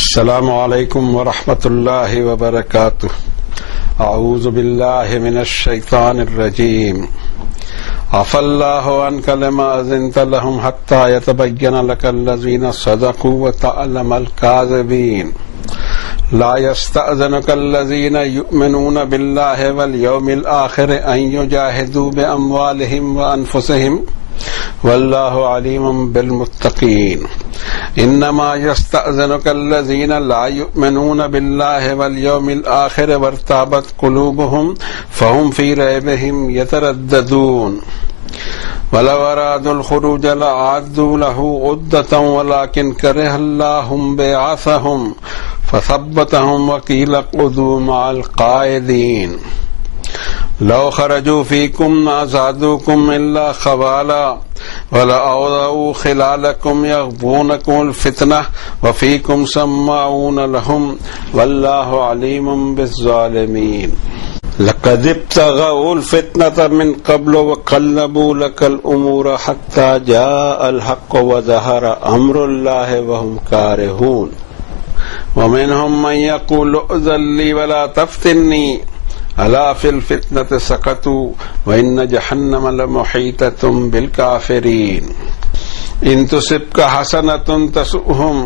السلام علیکم ورحمۃ اللہ وبرکاتہ۔ اعوذ باللہ من الشیطان الرجیم۔ عفا اللہ عنک لما اذنت لهم حتى يتبین لك الذین صدقوا وتعلم الكاذبین۔ لا يستأذنك الذین یؤمنون باللہ والیوم الآخر ان یجاہدوا باموالهم وانفسهم واللہ علیم بالمتقین۔ انما يستأذنك الذين لا يؤمنون بالله واليوم الآخر وارتابت قلوبهم فهم في ريبهم يترددون ولو أرادوا الخروج لأعدوا له عدة ولكن كره الله بعثهم فثبتهم وقيل اقعدوا مع القاعدين لو خرجوا فيكم ما زادوكم إلا خبالا وَلَأَوْضَعُوا خِلَالَكُمْ يَغْبُونَكُمُ الْفِتْنَةَ وَفِيكُمْ سَمَّاعُونَ لَهُمْ وَاللَّهُ عَلِيمٌ بِالظَّالِمِينَ لَقَدِ ابْتَغَوُا الْفِتْنَةَ مِنْ قَبْلُ وَقَلَّبُوا لَكَ الْأُمُورَ حَتَّى جَاءَ الْحَقُّ وَظَهَرَ أَمْرُ اللَّهِ وَهُمْ كَارِهُونَ وَمِنْهُمْ مَنْ يَقُولُ ائْذَن لِّي وَلَا تَفْتِنِّي ألا في الفتنة سقطوا وإن جهنم لمحيطة بالكافرين إن تصبك حسنة تسؤهم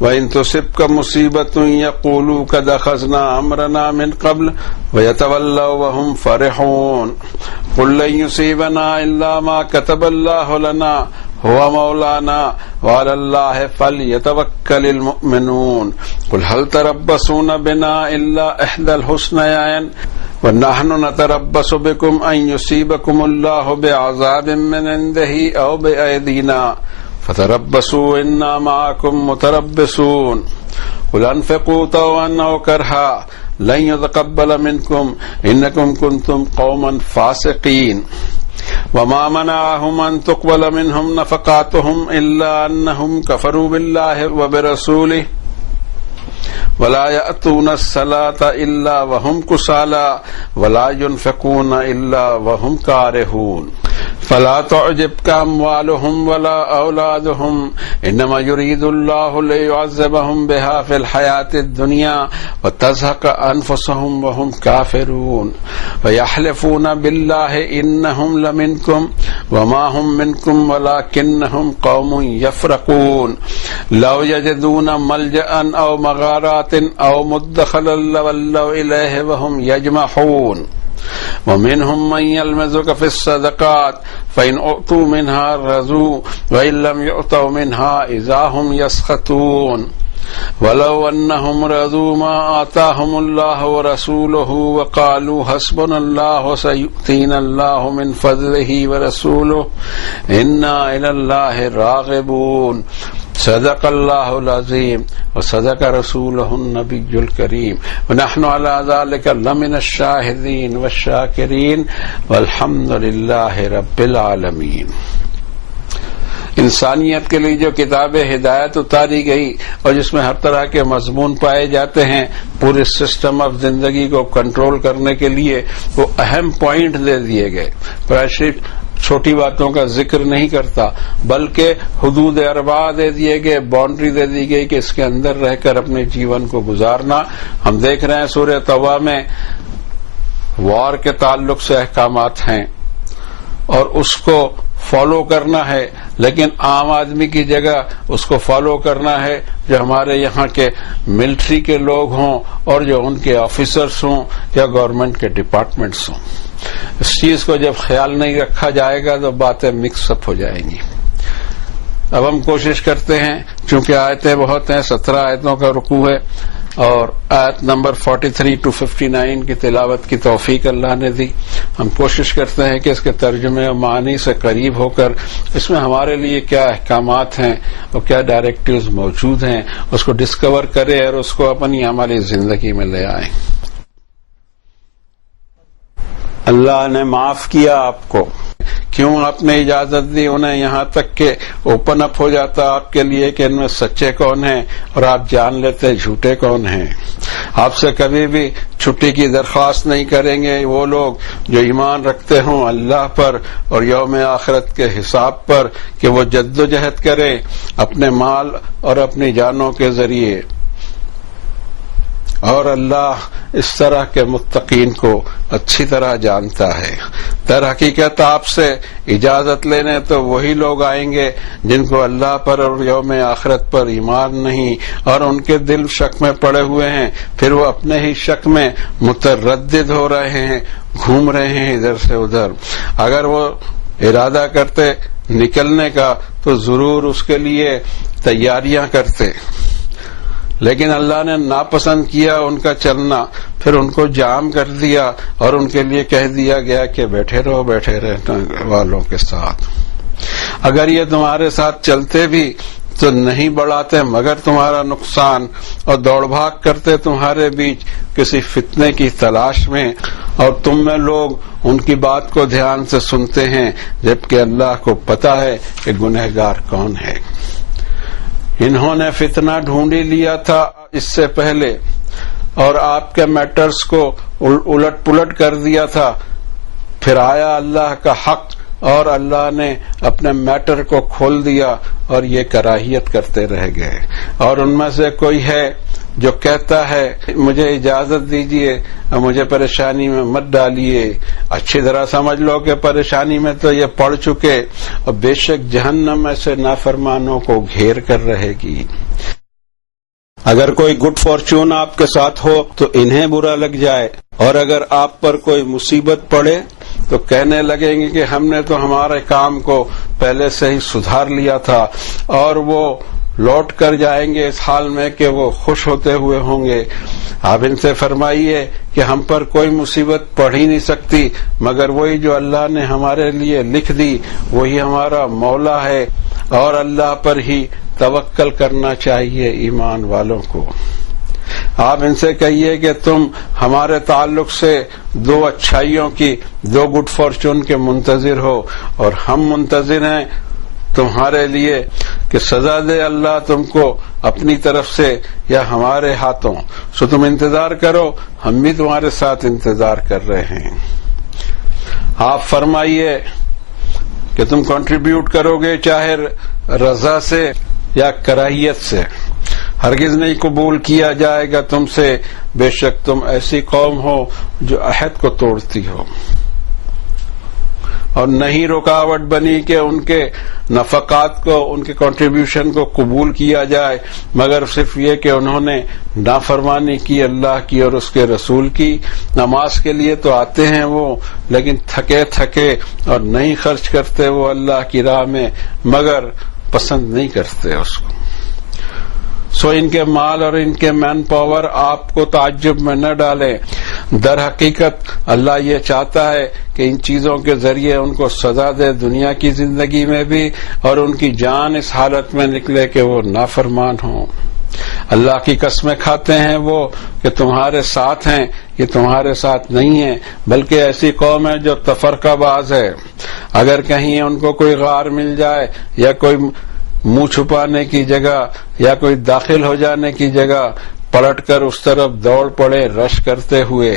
وإن تصبك مصيبة يقولوا قد أخذنا أمرنا من قبل ويتولوا وهم فرحون قل لن يصيبنا إلا ما كتب الله لنا هو مولانا وعلى الله فليتوكل المؤمنون قل هل تربصون بنا إلا إحدى الحسنيين ونحن نتربص بكم أن يصيبكم الله بعذاب من عنده أو بأيدينا فتربصوا إنا معكم متربصون قل أنفقوا طوعا أو كرها لن يتقبل منكم إنكم كنتم قوما فاسقين وما منعهم أن تقبل منهم نفقاتهم إلا أنهم كفروا بالله وبرسوله ولا يأتون الصلاة إلا وهم كسالى ولا ينفقون إلا وهم كارهون فلا تعجبك أموالهم ولا أولادهم إنما يريد الله ليعذبهم بها في الحياة الدنيا وتزهق أنفسهم وهم كافرون ويحلفون بالله إنهم لمنكم وما هم منكم ولكنهم قوم يفرقون لو يجدون ملجأ أو مغارات أو مدخلا لولوا إليه وهم يجمحون ومنهم من يلمزك في الصدقات فإن أعطوا منها رضوا وإن لم يعطوا منها إذا هم يسخطون ولو أنهم رضوا ما آتاهم الله ورسوله وقالوا حسبنا الله وسيؤتينا الله من فضله ورسوله إنا إلى الله راغبون صدق الله العظيم وصدق رسوله النبي الكريم ونحن على ذلك لمن الشاهدين والشاكرين والحمد لله رب العالمين۔ انسانیت کے لیے جو کتاب ہدایت اتاری گئی اور جس میں ہر طرح کے مضمون پائے جاتے ہیں، پورے سسٹم آف زندگی کو کنٹرول کرنے کے لیے وہ اہم پوائنٹ دے دیے گئے۔ قرآن شریف چھوٹی باتوں کا ذکر نہیں کرتا بلکہ حدود اربعہ دے دیے گئے، باؤنڈری دے دی گئی کہ اس کے اندر رہ کر اپنے جیون کو گزارنا۔ ہم دیکھ رہے ہیں سورہ توبہ میں وار کے تعلق سے احکامات ہیں اور اس کو فالو کرنا ہے، لیکن عام آدمی کی جگہ اس کو فالو کرنا ہے جو ہمارے یہاں کے ملٹری کے لوگ ہوں اور جو ان کے آفیسرز ہوں یا گورنمنٹ کے ڈپارٹمنٹس ہوں۔ اس چیز کو جب خیال نہیں رکھا جائے گا تو باتیں مکس اپ ہو جائیں گی۔ اب ہم کوشش کرتے ہیں، چونکہ آیتیں بہت ہیں، 17 آیتوں کا رکوع ہے اور آیت نمبر 43 to 59 کی تلاوت کی توفیق اللہ نے دی۔ ہم کوشش کرتے ہیں کہ اس کے ترجمے اور معنی سے قریب ہو کر اس میں ہمارے لیے کیا احکامات ہیں اور کیا ڈائریکٹیوز موجود ہیں اس کو ڈسکور کریں اور اس کو اپنی عملی زندگی میں لے آئیں۔ اللہ نے معاف کیا آپ کو، کیوں آپ نے اجازت دی انہیں یہاں تک کہ اوپن اپ ہو جاتا آپ کے لیے کہ ان میں سچے کون ہیں اور آپ جان لیتے جھوٹے کون ہیں۔ آپ سے کبھی بھی چھٹی کی درخواست نہیں کریں گے وہ لوگ جو ایمان رکھتے ہوں اللہ پر اور یوم آخرت کے حساب پر کہ وہ جد و جہد کریں اپنے مال اور اپنی جانوں کے ذریعے اور اللہ اس طرح کے متقین کو اچھی طرح جانتا ہے۔ در حقیقت آپ سے اجازت لینے تو وہی لوگ آئیں گے جن کو اللہ پر اور یوم آخرت پر ایمان نہیں اور ان کے دل شک میں پڑے ہوئے ہیں، پھر وہ اپنے ہی شک میں متردد ہو رہے ہیں، گھوم رہے ہیں ادھر سے ادھر۔ اگر وہ ارادہ کرتے نکلنے کا تو ضرور اس کے لیے تیاریاں کرتے، لیکن اللہ نے ناپسند کیا ان کا چلنا، پھر ان کو جام کر دیا اور ان کے لیے کہہ دیا گیا کہ بیٹھے رہو بیٹھے رہنے والوں کے ساتھ۔ اگر یہ تمہارے ساتھ چلتے بھی تو نہیں بڑھاتے مگر تمہارا نقصان، اور دوڑ بھاگ کرتے تمہارے بیچ کسی فتنے کی تلاش میں، اور تم میں لوگ ان کی بات کو دھیان سے سنتے ہیں جبکہ اللہ کو پتا ہے کہ گنہگار کون ہے۔ انہوں نے فتنہ ڈھونڈ ہی لیا تھا اس سے پہلے اور آپ کے میٹرز کو الٹ پلٹ کر دیا تھا، پھر آیا اللہ کا حق اور اللہ نے اپنے میٹر کو کھول دیا اور یہ کراہیت کرتے رہ گئے۔ اور ان میں سے کوئی ہے جو کہتا ہے مجھے اجازت دیجیے اور مجھے پریشانی میں مت ڈالیے، اچھی طرح سمجھ لو کہ پریشانی میں تو یہ پڑ چکے اور بے شک جہنم میں سے نافرمانوں کو گھیر کر رہے گی۔ اگر کوئی گڈ فارچون آپ کے ساتھ ہو تو انہیں برا لگ جائے، اور اگر آپ پر کوئی مصیبت پڑے تو کہنے لگیں گے کہ ہم نے تو ہمارے کام کو پہلے سے ہی سدھار لیا تھا، اور وہ لوٹ کر جائیں گے اس حال میں کہ وہ خوش ہوتے ہوئے ہوں گے۔ آپ ان سے فرمائیے کہ ہم پر کوئی مصیبت پڑ ہی نہیں سکتی مگر وہی جو اللہ نے ہمارے لیے لکھ دی، وہی ہمارا مولا ہے، اور اللہ پر ہی توکل کرنا چاہیے ایمان والوں کو۔ آپ ان سے کہیے کہ تم ہمارے تعلق سے دو اچھائیوں کی، دو گڈ فارچون کے منتظر ہو، اور ہم منتظر ہیں تمہارے لیے کہ سزا دے اللہ تم کو اپنی طرف سے یا ہمارے ہاتھوں، سو تم انتظار کرو، ہم بھی تمہارے ساتھ انتظار کر رہے ہیں۔ آپ فرمائیے کہ تم کنٹریبیوٹ کرو گے چاہے رضا سے یا کراہیت سے، ہرگز نہیں قبول کیا جائے گا تم سے، بے شک تم ایسی قوم ہو جو عہد کو توڑتی ہو۔ اور نہیں رکاوٹ بنی کہ ان کے نفقات کو، ان کے کنٹریبیوشن کو قبول کیا جائے مگر صرف یہ کہ انہوں نے نافرمانی کی اللہ کی اور اس کے رسول کی۔ نماز کے لیے تو آتے ہیں وہ، لیکن تھکے تھکے اور نہیں خرچ کرتے وہ اللہ کی راہ میں مگر پسند نہیں کرتے اس کو۔ سو ان کے مال اور ان کے مین پاور آپ کو تعجب میں نہ ڈالیں، در حقیقت اللہ یہ چاہتا ہے کہ ان چیزوں کے ذریعے ان کو سزا دے دنیا کی زندگی میں بھی، اور ان کی جان اس حالت میں نکلے کہ وہ نافرمان ہوں۔ اللہ کی قسمیں کھاتے ہیں وہ کہ تمہارے ساتھ ہیں، یہ تمہارے ساتھ نہیں ہیں بلکہ ایسی قوم ہے جو تفرقہ باز ہے۔ اگر کہیں ان کو کوئی غار مل جائے یا کوئی منہ چھپانے کی جگہ یا کوئی داخل ہو جانے کی جگہ، پلٹ کر اس طرف دوڑ پڑے رش کرتے ہوئے۔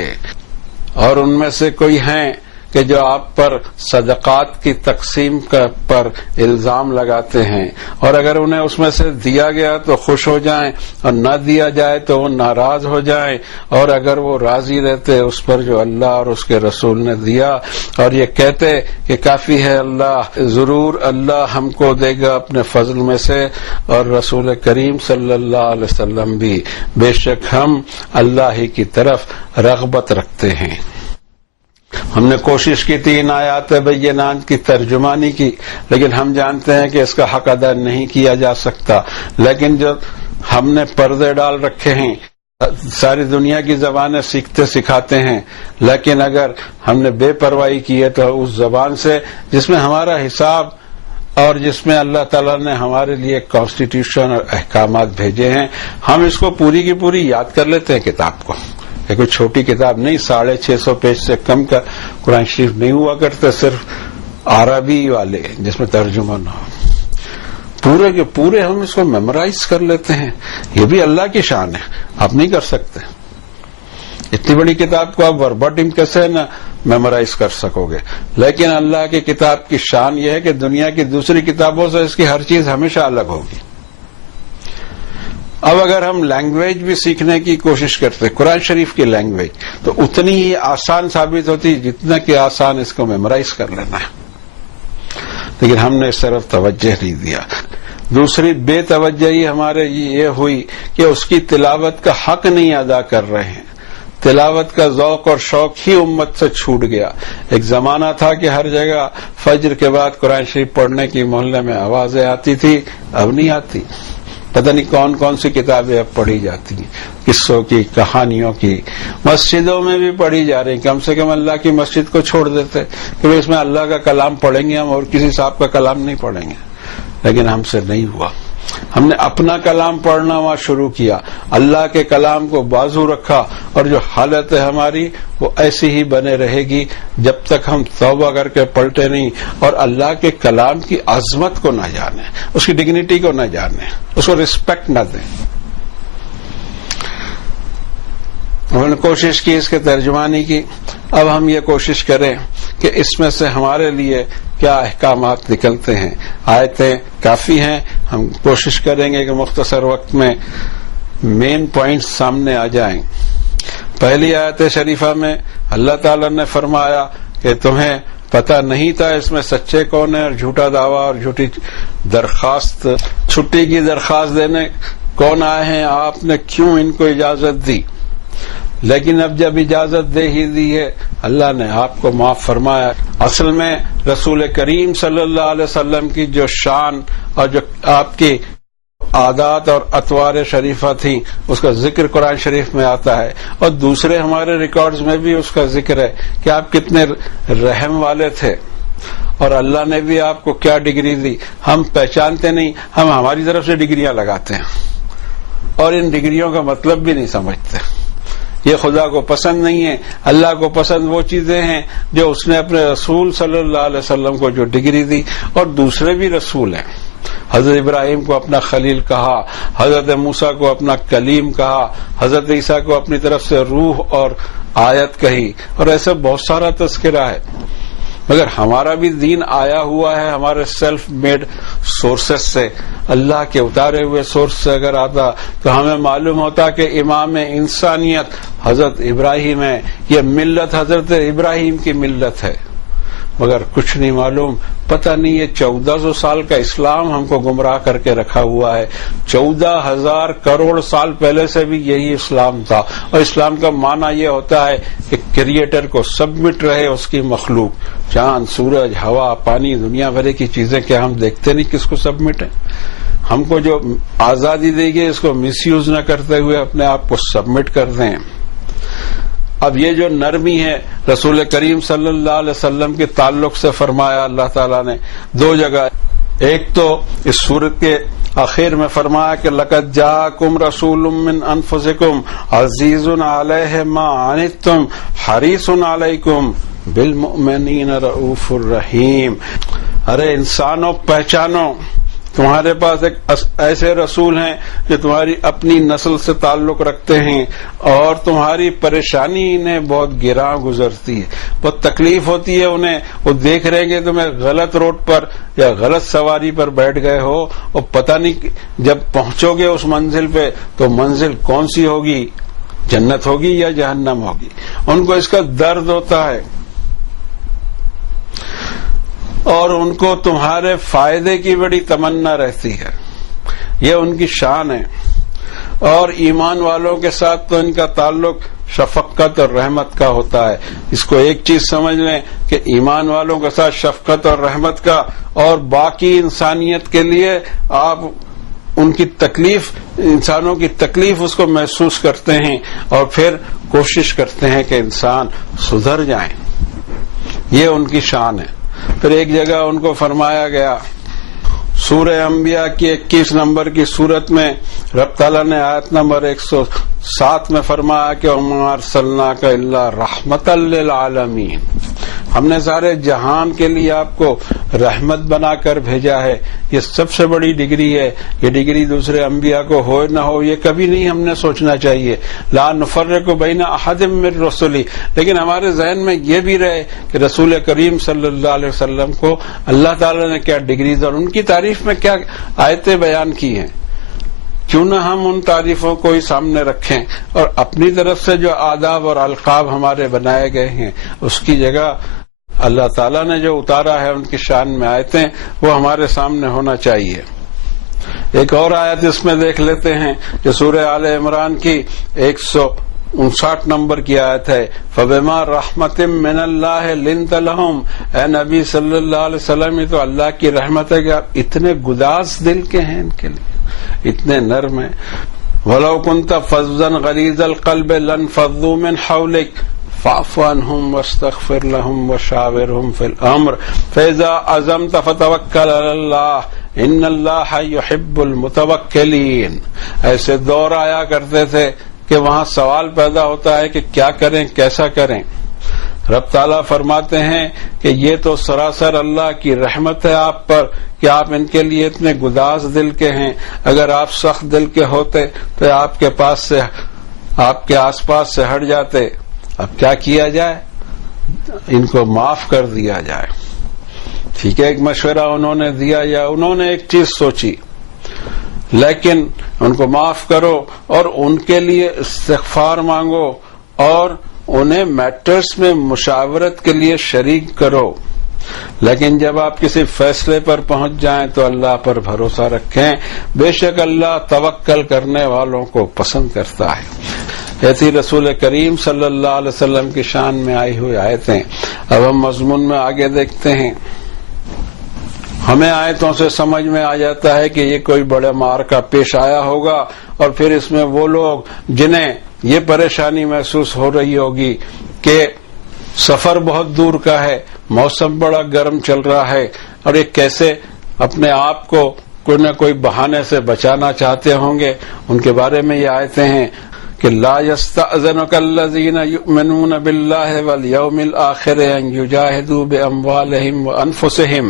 اور ان میں سے کوئی ہیں کہ جو آپ پر صدقات کی تقسیم پر الزام لگاتے ہیں، اور اگر انہیں اس میں سے دیا گیا تو خوش ہو جائیں اور نہ دیا جائے تو وہ ناراض ہو جائیں، اور اگر وہ راضی رہتے اس پر جو اللہ اور اس کے رسول نے دیا، اور یہ کہتے کہ کافی ہے اللہ، ضرور اللہ ہم کو دے گا اپنے فضل میں سے، اور رسول کریم صلی اللہ علیہ وسلم بھی، بے شک ہم اللہ ہی کی طرف رغبت رکھتے ہیں۔ ہم نے کوشش کی تھی ان آیات بینات کی ترجمانی کی، لیکن ہم جانتے ہیں کہ اس کا حق ادا نہیں کیا جا سکتا، لیکن جو ہم نے پردے ڈال رکھے ہیں، ساری دنیا کی زبانیں سیکھتے سکھاتے ہیں، لیکن اگر ہم نے بے پرواہی کی ہے تو اس زبان سے جس میں ہمارا حساب اور جس میں اللہ تعالیٰ نے ہمارے لیے کانسٹیٹیوشن اور احکامات بھیجے ہیں، ہم اس کو پوری کی پوری یاد کر لیتے ہیں کتاب کو۔ یہ کوئی چھوٹی کتاب نہیں، 650 پیج سے کم کا قرآن شریف نہیں ہوا کرتے، صرف عربی والے جس میں ترجمہ نہ ہو، پورے کے پورے ہم اس کو میمورائز کر لیتے ہیں۔ یہ بھی اللہ کی شان ہے، آپ نہیں کر سکتے۔ اتنی بڑی کتاب کو آپ ورباٹم کیسے نہ میمورائز کر سکو گے، لیکن اللہ کی کتاب کی شان یہ ہے کہ دنیا کی دوسری کتابوں سے اس کی ہر چیز ہمیشہ الگ ہوگی۔ اب اگر ہم لینگویج بھی سیکھنے کی کوشش کرتے قرآن شریف کی لینگویج تو اتنی ہی آسان ثابت ہوتی جتنا کہ آسان اس کو میمورائز کر لینا ہے، لیکن ہم نے اس طرف توجہ نہیں دیا۔ دوسری بے توجہی ہمارے یہ ہوئی کہ اس کی تلاوت کا حق نہیں ادا کر رہے ہیں، تلاوت کا ذوق اور شوق ہی امت سے چھوٹ گیا۔ ایک زمانہ تھا کہ ہر جگہ فجر کے بعد قرآن شریف پڑھنے کی محلے میں آوازیں آتی تھی، اب نہیں آتی۔ پتہ نہیں کون کون سی کتابیں اب پڑھی جاتی ہیں، قصوں کی، کہانیوں کی، مسجدوں میں بھی پڑھی جا رہی۔ کم سے کم اللہ کی مسجد کو چھوڑ دیتے کہ اس میں اللہ کا کلام پڑھیں گے ہم، اور کسی صاحب کا کلام نہیں پڑھیں گے، لیکن ہم سے نہیں ہوا۔ ہم نے اپنا کلام پڑھنا وہاں شروع کیا، اللہ کے کلام کو بازو رکھا، اور جو حالت ہے ہماری وہ ایسی ہی بنے رہے گی جب تک ہم توبہ کر کے پلٹے نہیں اور اللہ کے کلام کی عظمت کو نہ جانیں، اس کی ڈگنیٹی کو نہ جانیں، اس کو رسپیکٹ نہ دیں۔ انہوں نے کوشش کی اس کے ترجمانی کی، اب ہم یہ کوشش کریں کہ اس میں سے ہمارے لیے کیا احکامات نکلتے ہیں۔ آیتیں کافی ہیں، ہم کوشش کریں گے کہ مختصر وقت میں مین پوائنٹس سامنے آ جائیں۔ پہلی آیت شریفہ میں اللہ تعالی نے فرمایا کہ تمہیں پتہ نہیں تھا اس میں سچے کون ہیں اور جھوٹا دعویٰ اور جھوٹی درخواست، چھٹی کی درخواست دینے کون آئے ہیں، آپ نے کیوں ان کو اجازت دی؟ لیکن اب جب اجازت دے ہی دی ہے، اللہ نے آپ کو معاف فرمایا۔ اصل میں رسول کریم صلی اللہ علیہ وسلم کی جو شان اور جو آپ کی عادات اور اطوار شریفہ تھیں اس کا ذکر قرآن شریف میں آتا ہے، اور دوسرے ہمارے ریکارڈز میں بھی اس کا ذکر ہے کہ آپ کتنے رحم والے تھے، اور اللہ نے بھی آپ کو کیا ڈگری دی ہم پہچانتے نہیں، ہم ہماری طرف سے ڈگریاں لگاتے ہیں اور ان ڈگریوں کا مطلب بھی نہیں سمجھتے۔ یہ خدا کو پسند نہیں ہے۔ اللہ کو پسند وہ چیزیں ہیں جو اس نے اپنے رسول صلی اللہ علیہ وسلم کو جو ڈگری دی، اور دوسرے بھی رسول ہیں۔ حضرت ابراہیم کو اپنا خلیل کہا، حضرت موسیٰ کو اپنا کلیم کہا، حضرت عیسیٰ کو اپنی طرف سے روح اور آیت کہی، اور ایسا بہت سارا تذکرہ ہے۔ مگر ہمارا بھی دین آیا ہوا ہے ہمارے سیلف میڈ سورسز سے، اللہ کے اتارے ہوئے سورس سے اگر آتا تو ہمیں معلوم ہوتا کہ امام انسانیت حضرت ابراہیم ہے، یہ ملت حضرت ابراہیم کی ملت ہے، مگر کچھ نہیں معلوم۔ پتہ نہیں یہ 1400 سال کا اسلام ہم کو گمراہ کر کے رکھا ہوا ہے۔ 14,000 کروڑ سال پہلے سے بھی یہی اسلام تھا، اور اسلام کا معنی یہ ہوتا ہے کہ کریٹر کو سبمٹ رہے اس کی مخلوق، چاند، سورج، ہوا، پانی، دنیا بھر کی چیزیں، کیا ہم دیکھتے نہیں کس کو سبمٹ ہے؟ ہم کو جو آزادی دی گئی اس کو مس یوز نہ کرتے ہوئے اپنے آپ کو سبمٹ کر دیں۔ اب یہ جو نرمی ہے رسول کریم صلی اللہ علیہ وسلم کے تعلق سے فرمایا اللہ تعالیٰ نے دو جگہ، ایک تو اس سورت کے آخر میں فرمایا کہ لقد جاءکم رسول من انفسکم عزیز علیہ ما عنتم حریص علیکم بالمؤمنین رؤوف الرحیم۔ ارے انسانوں پہچانو، تمہارے پاس ایک ایسے رسول ہیں جو تمہاری اپنی نسل سے تعلق رکھتے ہیں، اور تمہاری پریشانی انہیں بہت گراں گزرتی ہے، بہت تکلیف ہوتی ہے انہیں۔ وہ دیکھ رہے ہیں کہ تمہیں غلط روڈ پر یا غلط سواری پر بیٹھ گئے ہو، اور پتہ نہیں جب پہنچو گے اس منزل پہ تو منزل کون سی ہوگی، جنت ہوگی یا جہنم ہوگی۔ ان کو اس کا درد ہوتا ہے، اور ان کو تمہارے فائدے کی بڑی تمنا رہتی ہے، یہ ان کی شان ہے۔ اور ایمان والوں کے ساتھ تو ان کا تعلق شفقت اور رحمت کا ہوتا ہے۔ اس کو ایک چیز سمجھ لیں کہ ایمان والوں کے ساتھ شفقت اور رحمت کا، اور باقی انسانیت کے لیے آپ ان کی تکلیف، انسانوں کی تکلیف اس کو محسوس کرتے ہیں، اور پھر کوشش کرتے ہیں کہ انسان سدھر جائیں، یہ ان کی شان ہے۔ پھر ایک جگہ ان کو فرمایا گیا سورہ انبیاء کی 21 نمبر کی سورت میں، رب تعالیٰ نے آیت نمبر 107 میں فرمایا کہ وَمَا أَرْسَلْنَاكَ إِلَّا رَحْمَةً لِّلْعَالَمِينَ، ہم نے سارے جہان کے لیے آپ کو رحمت بنا کر بھیجا ہے۔ یہ سب سے بڑی ڈگری ہے، یہ ڈگری دوسرے انبیاء کو ہو نہ ہو یہ کبھی نہیں ہم نے سوچنا چاہیے۔ لا نفرق بین احد من رسلی، لیکن ہمارے ذہن میں یہ بھی رہے کہ رسول کریم صلی اللہ علیہ وسلم کو اللہ تعالی نے کیا ڈگریز اور ان کی تعریف میں کیا آیتیں بیان کی ہیں۔ کیوں نہ ہم ان تعریفوں کو ہی سامنے رکھیں اور اپنی طرف سے جو آداب اور القاب ہمارے بنائے گئے ہیں اس کی جگہ اللہ تعالیٰ نے جو اتارا ہے ان کی شان میں آیتیں وہ ہمارے سامنے ہونا چاہیے۔ ایک اور آیت اس میں دیکھ لیتے ہیں جو سورہ آل عمران کی 159 نمبر کی آیت ہے، فَبِمَا رَحْمَةٍ مِّنَ اللَّهِ لِنْتَ لَهُمْ۔ اے نبی صلی اللہ علیہ وسلم، یہ تو اللہ کی رحمت ہے کہ آپ اتنے گداز دل کے ہیں، ان کے لیے اتنے نرم ہیں۔ وَلَوْ كُنْتَ فَظًّا غَلِيظَ الْقَلْبِ لَانفَضُّوا مِنْ حَوْلِكَ فاعف عنهم واستغفر لهم وشاورهم في الامر فاذا عزمت فتوکل علی اللہ ان اللہ يحب المتوکلین۔ ایسے دور آیا کرتے تھے کہ وہاں سوال پیدا ہوتا ہے کہ کیا کریں، کیسا کریں۔ رب تعالیٰ فرماتے ہیں کہ یہ تو سراسر اللہ کی رحمت ہے آپ پر کہ آپ ان کے لیے اتنے گداز دل کے ہیں۔ اگر آپ سخت دل کے ہوتے تو آپ کے پاس سے، آپ کے آس پاس سے ہٹ جاتے۔ اب کیا کیا جائے؟ ان کو معاف کر دیا جائے۔ ٹھیک ہے، ایک مشورہ انہوں نے دیا یا انہوں نے ایک چیز سوچی، لیکن ان کو معاف کرو اور ان کے لیے استغفار مانگو اور انہیں میٹرز میں مشاورت کے لیے شریک کرو۔ لیکن جب آپ کسی فیصلے پر پہنچ جائیں تو اللہ پر بھروسہ رکھیں، بے شک اللہ توکل کرنے والوں کو پسند کرتا ہے۔ ایسی رسول کریم صلی اللہ علیہ وسلم کی شان میں آئی ہوئی آیتیں۔ اب ہم مضمون میں آگے دیکھتے ہیں۔ ہمیں آیتوں سے سمجھ میں آ جاتا ہے کہ یہ کوئی بڑا معرکہ پیش آیا ہوگا اور پھر اس میں وہ لوگ جنہیں یہ پریشانی محسوس ہو رہی ہوگی کہ سفر بہت دور کا ہے، موسم بڑا گرم چل رہا ہے اور یہ کیسے اپنے آپ کو کوئی نہ کوئی بہانے سے بچانا چاہتے ہوں گے، ان کے بارے میں یہ آیتیں ہیں کہ لا يستأذنك الذين يؤمنون بالله واليوم الآخر ان يجاهدوا بأموالهم وأنفسهم۔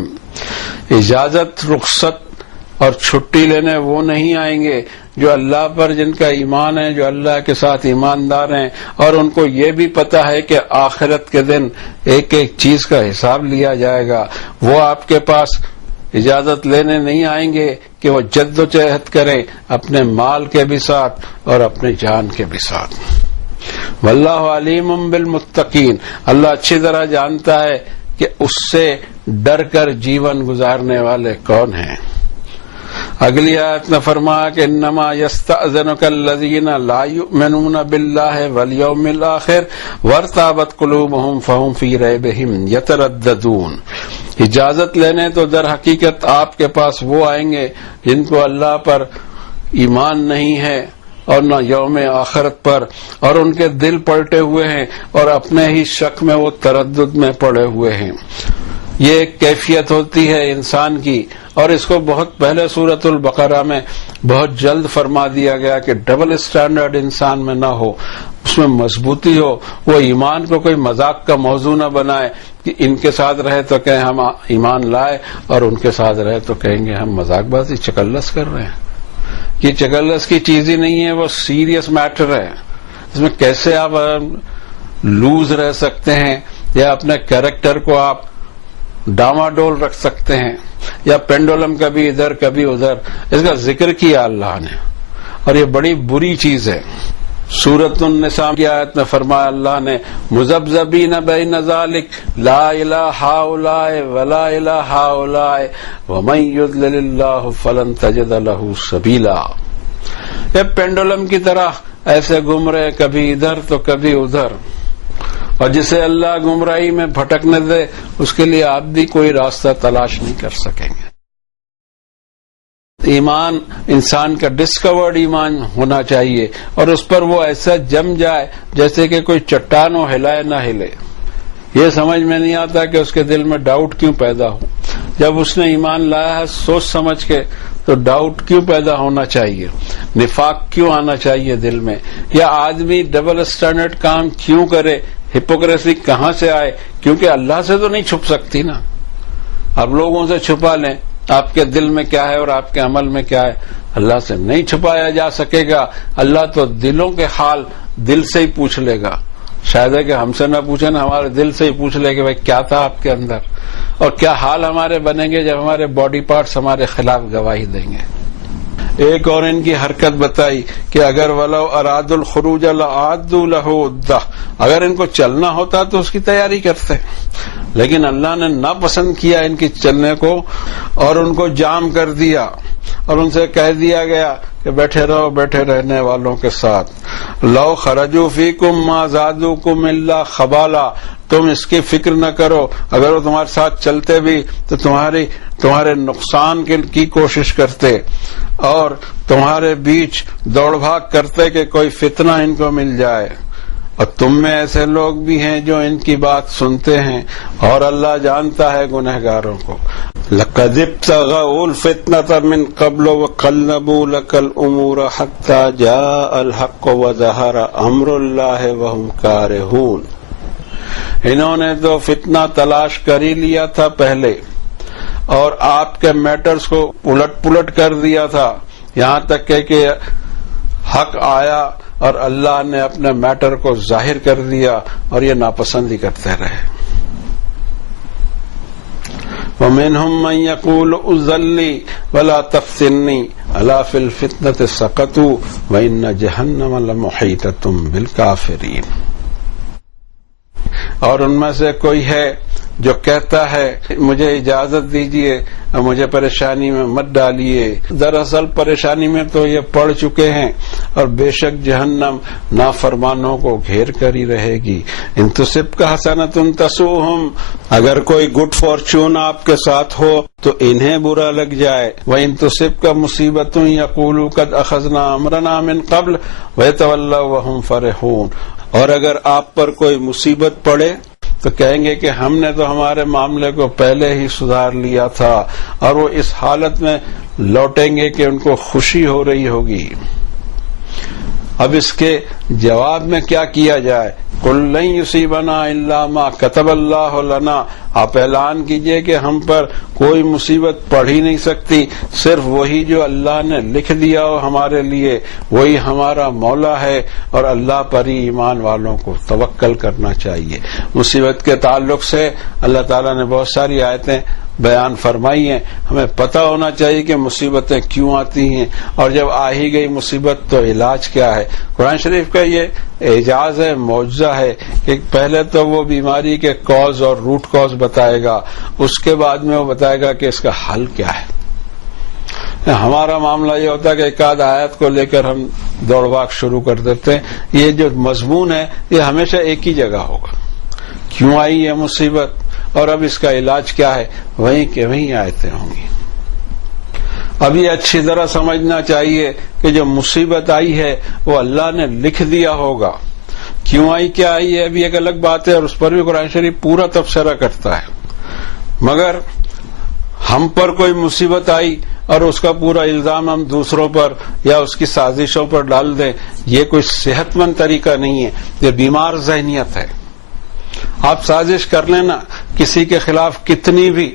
اجازت، رخصت اور چھٹی لینے وہ نہیں آئیں گے جو اللہ پر جن کا ایمان ہے، جو اللہ کے ساتھ ایماندار ہیں اور ان کو یہ بھی پتا ہے کہ آخرت کے دن ایک ایک چیز کا حساب لیا جائے گا۔ وہ آپ کے پاس اجازت لینے نہیں آئیں گے کہ وہ جد و جہد کریں اپنے مال کے بھی ساتھ اور اپنی جان کے بھی ساتھ۔ واللہ علیم بالمتقین، اللہ اچھی طرح جانتا ہے کہ اس سے ڈر کر جیون گزارنے والے کون ہیں۔ اگلی آیت میں فرمایا کہ انما یستأذنک الذین لا یؤمنون باللہ والیوم الآخر وارتابت قلوبہم فہم فی ریبہم یترددون۔ اجازت لینے تو در حقیقت آپ کے پاس وہ آئیں گے جن کو اللہ پر ایمان نہیں ہے اور نہ یوم آخرت پر، اور ان کے دل پلٹے ہوئے ہیں اور اپنے ہی شک میں وہ تردد میں پڑے ہوئے ہیں۔ یہ ایک کیفیت ہوتی ہے انسان کی، اور اس کو بہت پہلے سورۃ البقرہ میں بہت جلد فرما دیا گیا کہ ڈبل اسٹینڈرڈ انسان میں نہ ہو، اس میں مضبوطی ہو، وہ ایمان کو کوئی مذاق کا موضوع نہ بنائے کہ ان کے ساتھ رہے تو کہیں ہم ایمان لائے اور ان کے ساتھ رہے تو کہیں گے ہم مذاق بازی چکلس کر رہے ہیں۔ یہ چکلس کی چیز ہی نہیں ہے، وہ سیریس میٹر ہے۔ اس میں کیسے آپ لوز رہ سکتے ہیں یا اپنے کیریکٹر کو آپ ڈاماڈول رکھ سکتے ہیں، یا پینڈولم کبھی ادھر کبھی ادھر، اس کا ذکر کیا اللہ نے، اور یہ بڑی بری چیز ہے۔ سورۃ النساء کی آیت میں فرمایا اللہ نے مذبذبین بین ذلک لا الہ ہؤلاء ولا الہ ہؤلاء ومن یضلل اللہ فلن تجد له سبیلا۔ یہ پینڈولم کی طرح ایسے گم رہے، کبھی ادھر تو کبھی ادھر، اور جسے اللہ گمراہی میں بھٹکنے دے اس کے لیے آپ بھی کوئی راستہ تلاش نہیں کر سکیں گے۔ ایمان انسان کا ڈسکورڈ ایمان ہونا چاہیے، اور اس پر وہ ایسا جم جائے جیسے کہ کوئی چٹان ہو، ہلائے نہ ہلے۔ یہ سمجھ میں نہیں آتا کہ اس کے دل میں ڈاؤٹ کیوں پیدا ہو۔ جب اس نے ایمان لایا ہے سوچ سمجھ کے، تو ڈاؤٹ کیوں پیدا ہونا چاہیے، نفاق کیوں آنا چاہیے دل میں، یا آدمی ڈبل اسٹینڈرڈ کام کیوں کرے، ہپوکریسی کہاں سے آئے؟ کیونکہ اللہ سے تو نہیں چھپ سکتی نا۔ اب لوگوں سے چھپا لیں آپ کے دل میں کیا ہے اور آپ کے عمل میں کیا ہے، اللہ سے نہیں چھپایا جا سکے گا۔ اللہ تو دلوں کے حال دل سے ہی پوچھ لے گا، شاید ہے کہ ہم سے نہ پوچھے نا، ہمارے دل سے ہی پوچھ لے کہ بھائی کیا تھا آپ کے اندر، اور کیا حال ہمارے بنیں گے جب ہمارے باڈی پارٹس ہمارے خلاف گواہی دیں گے۔ ایک اور ان کی حرکت بتائی کہ اگر ولو اراد الخروج لأعدوا له عدہ، اگر ان کو چلنا ہوتا تو اس کی تیاری کرتے، لیکن اللہ نے ناپسند کیا ان کی چلنے کو اور ان کو جام کر دیا اور ان سے کہہ دیا گیا کہ بیٹھے رہو بیٹھے رہنے والوں کے ساتھ. لو خرجوا فیکم ما زادوکم الا خبالا، تم اس کی فکر نہ کرو، اگر وہ تمہارے ساتھ چلتے بھی تو تمہارے نقصان کی کوشش کرتے اور تمہارے بیچ دوڑ بھاگ کرتے کہ کوئی فتنہ ان کو مل جائے. اور تم میں ایسے لوگ بھی ہیں جو ان کی بات سنتے ہیں اور اللہ جانتا ہے گنہگاروں کو. لَقَدِ ابْتَغَوُا الْفِتْنَةَ مِنْ قَبْلُ وَقَلَّبُوا لَكَ الْأُمُورَ حَتَّى جَاءَ الْحَقُّ وَظَهَرَ أَمْرُ اللَّهِ وَهُمْ كَارِهُونَ. انہوں نے تو فتنہ تلاش کر ہی لیا تھا پہلے اور آپ کے میٹرز کو پلٹ کر دیا تھا، یہاں تک کہ حق آیا اور اللہ نے اپنے میٹر کو ظاہر کر دیا اور یہ ناپسند ہی کرتے رہے. وَمِنْهُمْ مَنْ يَقُولُ اُذَّلِّي وَلَا تَفْتِنِّي أَلَا فِي الْفِتْنَةِ سَقَطُوا وَإِنَّ جَهَنَّمَ لَمُحِيطَةٌ بِالْكَافِرِينَ. اور ان میں سے کوئی ہے جو کہتا ہے مجھے اجازت دیجیے، مجھے پریشانی میں مت ڈالیے. دراصل پریشانی میں تو یہ پڑ چکے ہیں اور بے شک جہنم نافرمانوں کو گھیر کر ہی رہے گی. ان تصبک حسنۃ تسؤہم، اگر کوئی گڈ فارچون آپ کے ساتھ ہو تو انہیں برا لگ جائے. وَإِن تُصِبْكَ مُصِيبَةٌ يَقُولُوا قَدْ أَخَذْنَا أَمْرَنَا مِنْ قَبْلُ وَيَتَوَلَّوْا وَهُمْ فَرِحُونَ. اور اگر آپ پر کوئی مصیبت پڑے تو کہیں گے کہ ہم نے تو ہمارے معاملے کو پہلے ہی سدھار لیا تھا، اور وہ اس حالت میں لوٹیں گے کہ ان کو خوشی ہو رہی ہوگی. اب اس کے جواب میں کیا کیا جائے؟ قُل لَن يُصِيبَنَا إِلَّا مَا كَتَبَ اللَّهُ لَنَا، آپ اعلان کیجئے کہ ہم پر کوئی مصیبت پڑ ہی نہیں سکتی، صرف وہی جو اللہ نے لکھ دیا ہو ہمارے لیے، وہی ہمارا مولا ہے، اور اللہ پر ہی ایمان والوں کو توکل کرنا چاہیے. مصیبت کے تعلق سے اللہ تعالیٰ نے بہت ساری آیتیں بیان فرمائی ہیں. ہمیں پتہ ہونا چاہیے کہ مصیبتیں کیوں آتی ہیں، اور جب آ ہی گئی مصیبت تو علاج کیا ہے. قرآن شریف کا یہ اعجاز ہے، معجزہ ہے کہ پہلے تو وہ بیماری کے کاز اور روٹ کاز بتائے گا، اس کے بعد میں وہ بتائے گا کہ اس کا حل کیا ہے. ہمارا معاملہ یہ ہوتا ہے کہ ایک آدھ آیت کو لے کر ہم دوڑ بھاگ شروع کر دیتے ہیں. یہ جو مضمون ہے یہ ہمیشہ ایک ہی جگہ ہوگا، کیوں آئی یہ مصیبت اور اب اس کا علاج کیا ہے، وہیں کے وہیں آیتیں ہوں گی. اب یہ اچھی طرح سمجھنا چاہیے کہ جو مصیبت آئی ہے وہ اللہ نے لکھ دیا ہوگا. کیوں آئی کیا آئی ہے ابھی ایک الگ بات ہے، اور اس پر بھی قرآن شریف پورا تبصرہ کرتا ہے. مگر ہم پر کوئی مصیبت آئی اور اس کا پورا الزام ہم دوسروں پر یا اس کی سازشوں پر ڈال دیں، یہ کوئی صحت مند طریقہ نہیں ہے، یہ بیمار ذہنیت ہے. آپ سازش کر لینا کسی کے خلاف کتنی بھی،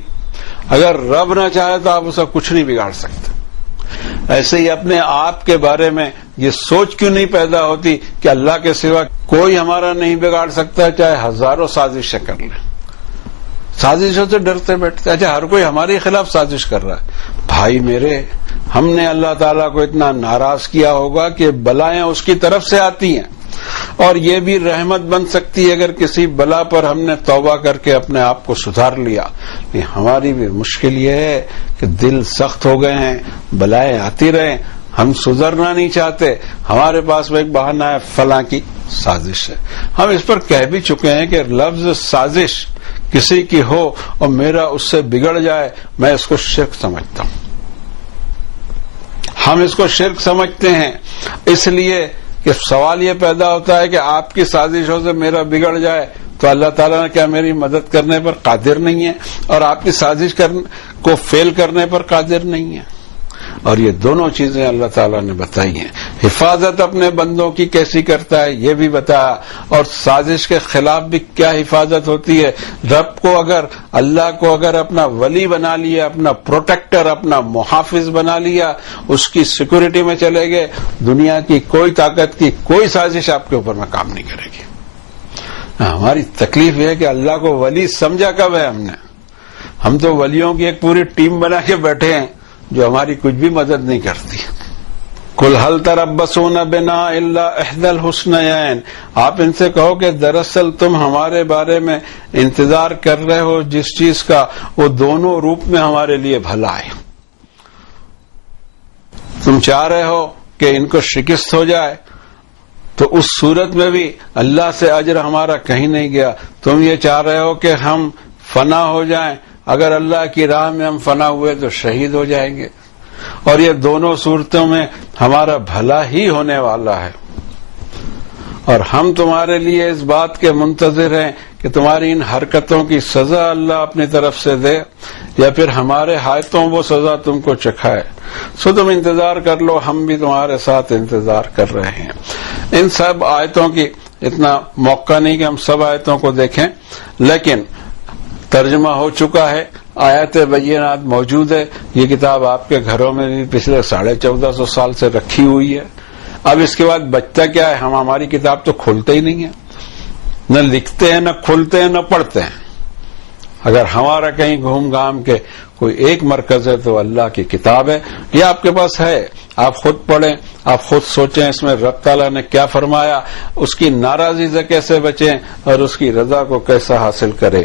اگر رب نہ چاہے تو آپ اسے کچھ نہیں بگاڑ سکتے. ایسے ہی اپنے آپ کے بارے میں یہ سوچ کیوں نہیں پیدا ہوتی کہ اللہ کے سوا کوئی ہمارا نہیں بگاڑ سکتا، چاہے ہزاروں سازشیں کر لیں. سازشوں سے ڈرتے بیٹھتے، اچھا ہر کوئی ہمارے خلاف سازش کر رہا ہے. بھائی میرے، ہم نے اللہ تعالیٰ کو اتنا ناراض کیا ہوگا کہ بلائیں اس کی طرف سے آتی ہیں، اور یہ بھی رحمت بن سکتی ہے اگر کسی بلا پر ہم نے توبہ کر کے اپنے آپ کو سدھار لیا. ہماری بھی مشکل یہ ہے کہ دل سخت ہو گئے ہیں، بلائیں آتی رہیں، ہم سدھرنا نہیں چاہتے. ہمارے پاس وہ ایک بہانہ ہے، فلاں کی سازش ہے. ہم اس پر کہہ بھی چکے ہیں کہ لفظ سازش کسی کی ہو اور میرا اس سے بگڑ جائے، میں اس کو شرک سمجھتا ہوں. ہم اس کو شرک سمجھتے ہیں، اس لیے کہ سوال یہ پیدا ہوتا ہے کہ آپ کی سازشوں سے میرا بگڑ جائے تو اللہ تعالیٰ نے کیا میری مدد کرنے پر قادر نہیں ہے، اور آپ کی سازش کو فیل کرنے پر قادر نہیں ہے. اور یہ دونوں چیزیں اللہ تعالیٰ نے بتائی ہیں. حفاظت اپنے بندوں کی کیسی کرتا ہے یہ بھی بتایا، اور سازش کے خلاف بھی کیا حفاظت ہوتی ہے. رب کو اگر، اللہ کو اگر اپنا ولی بنا لیا، اپنا پروٹیکٹر، اپنا محافظ بنا لیا، اس کی سیکورٹی میں چلے گئے، دنیا کی کوئی طاقت کی کوئی سازش آپ کے اوپر میں کام نہیں کرے گی. ہماری تکلیف یہ ہے کہ اللہ کو ولی سمجھا کب ہے ہم تو ولیوں کی ایک پوری ٹیم بنا کے بیٹھے ہیں جو ہماری کچھ بھی مدد نہیں کرتی. قل هل تربصون بنا الا احدى الحسنيين، آپ ان سے کہو کہ دراصل تم ہمارے بارے میں انتظار کر رہے ہو جس چیز کا وہ دونوں روپ میں ہمارے لیے بھلا ہے. تم چاہ رہے ہو کہ ان کو شکست ہو جائے تو اس صورت میں بھی اللہ سے اجر ہمارا کہیں نہیں گیا. تم یہ چاہ رہے ہو کہ ہم فنا ہو جائیں، اگر اللہ کی راہ میں ہم فنا ہوئے تو شہید ہو جائیں گے، اور یہ دونوں صورتوں میں ہمارا بھلا ہی ہونے والا ہے. اور ہم تمہارے لیے اس بات کے منتظر ہیں کہ تمہاری ان حرکتوں کی سزا اللہ اپنی طرف سے دے یا پھر ہمارے ہاتھوں وہ سزا تم کو چکھائے. سو تم انتظار کر لو، ہم بھی تمہارے ساتھ انتظار کر رہے ہیں. ان سب آیتوں کی اتنا موقع نہیں کہ ہم سب آیتوں کو دیکھیں، لیکن ترجمہ ہو چکا ہے، آیات بینات موجود ہے. یہ کتاب آپ کے گھروں میں بھی پچھلے 1450 سال سے رکھی ہوئی ہے. اب اس کے بعد بچتا کیا ہے؟ ہم ہماری کتاب تو کھولتے ہی نہیں ہیں، نہ لکھتے ہیں، نہ کھولتے ہیں، نہ پڑھتے ہیں. اگر ہمارا کہیں گھوم گھام کے کوئی ایک مرکز ہے تو اللہ کی کتاب ہے. یہ آپ کے پاس ہے، آپ خود پڑھیں، آپ خود سوچیں اس میں رب تعالیٰ نے کیا فرمایا، اس کی ناراضی سے کیسے بچیں اور اس کی رضا کو کیسا حاصل کرے.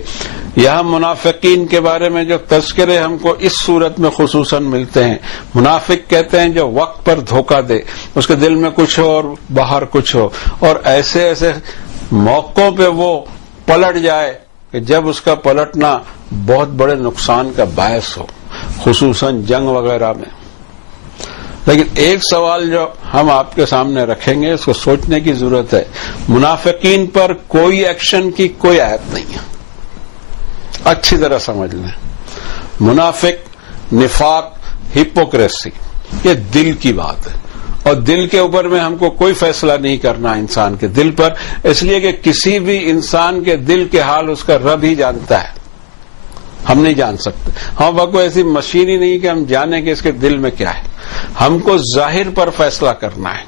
یہاں منافقین کے بارے میں جو تذکرے ہم کو اس صورت میں خصوصاً ملتے ہیں. منافق کہتے ہیں جو وقت پر دھوکہ دے، اس کے دل میں کچھ ہو اور باہر کچھ ہو، اور ایسے ایسے موقعوں پہ وہ پلٹ جائے کہ جب اس کا پلٹنا بہت بڑے نقصان کا باعث ہو، خصوصاً جنگ وغیرہ میں. لیکن ایک سوال جو ہم آپ کے سامنے رکھیں گے، اس کو سوچنے کی ضرورت ہے. منافقین پر کوئی ایکشن کی کوئی آیت نہیں ہے، اچھی طرح سمجھ لیں. منافق، نفاق، ہپوکریسی یہ دل کی بات ہے، اور دل کے اوپر میں ہم کو کوئی فیصلہ نہیں کرنا انسان کے دل پر، اس لیے کہ کسی بھی انسان کے دل کے حال اس کا رب ہی جانتا ہے، ہم نہیں جان سکتے. ہم کوئی ایسی مشین ہی نہیں کہ ہم جانیں کہ اس کے دل میں کیا ہے. ہم کو ظاہر پر فیصلہ کرنا ہے،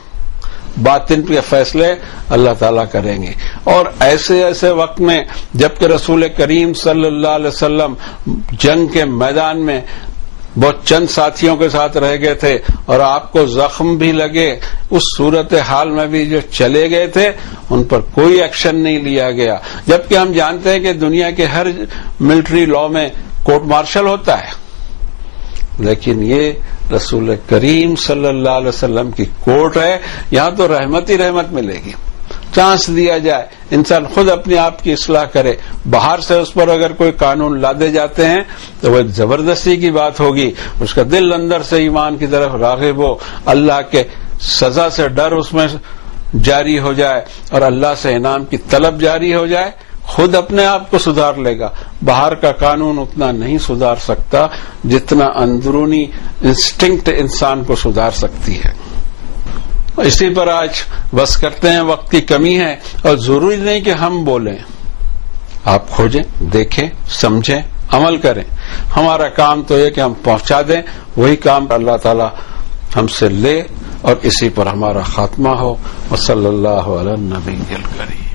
باطن کے فیصلے اللہ تعالیٰ کریں گے. اور ایسے ایسے وقت میں جبکہ رسول کریم صلی اللہ علیہ وسلم جنگ کے میدان میں بہت چند ساتھیوں کے ساتھ رہ گئے تھے اور آپ کو زخم بھی لگے، اس صورت حال میں بھی جو چلے گئے تھے ان پر کوئی ایکشن نہیں لیا گیا. جبکہ ہم جانتے ہیں کہ دنیا کے ہر ملٹری لا میں کورٹ مارشل ہوتا ہے، لیکن یہ رسول کریم صلی اللہ علیہ وسلم کی کورٹ ہے. یہاں تو رحمت ہی رحمت ملے گی. چانس دیا جائے، انسان خود اپنے آپ کی اصلاح کرے. باہر سے اس پر اگر کوئی قانون لادے جاتے ہیں تو وہ زبردستی کی بات ہوگی. اس کا دل اندر سے ایمان کی طرف راغب ہو، اللہ کے سزا سے ڈر اس میں جاری ہو جائے اور اللہ سے انعام کی طلب جاری ہو جائے، خود اپنے آپ کو سدھار لے گا. باہر کا قانون اتنا نہیں سدھار سکتا جتنا اندرونی انسٹنکٹ انسان کو سدھار سکتی ہے. اسی پر آج بس کرتے ہیں، وقت کی کمی ہے اور ضروری نہیں کہ ہم بولیں. آپ کھوجیں، دیکھیں، سمجھیں، عمل کریں. ہمارا کام تو یہ کہ ہم پہنچا دیں، وہی کام اللہ تعالی ہم سے لے اور اسی پر ہمارا خاتمہ ہو. وصلی اللہ علی النبی الکریم.